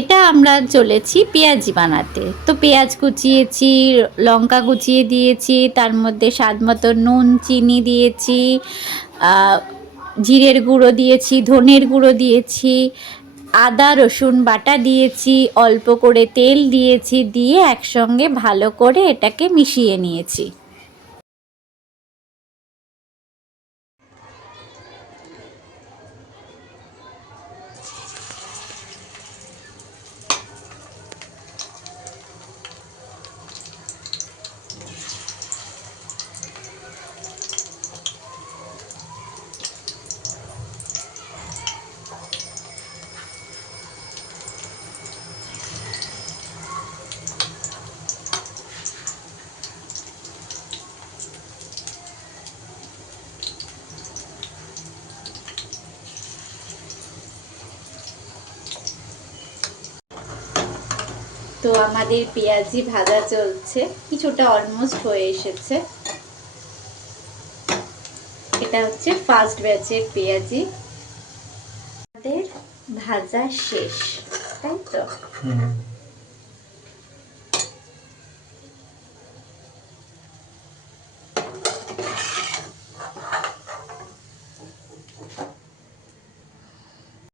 এটা আমরা চলেছি পেঁয়াজি বানাতে। তো পেঁয়াজ কুচিয়েছি, লঙ্কা কুচিয়ে দিয়েছি, তার মধ্যে স্বাদ মতো নুন চিনি দিয়েছি, জিরের গুঁড়ো দিয়েছি, ধনের গুঁড়ো দিয়েছি, আদা রসুন বাটা দিয়েছি, অল্প করে তেল দিয়েছি, দিয়ে একসঙ্গে ভালো করে এটাকে মিশিয়ে নিয়েছি। তো আমাদের পেঁয়াজি ভাজা চলছে, কিছুটা অলমোস্ট হয়ে এসেছে। এটা হচ্ছে ফার্স্ট ব্যাচের পেঁয়াজি। আমাদের ভাজা শেষ, তাই তো?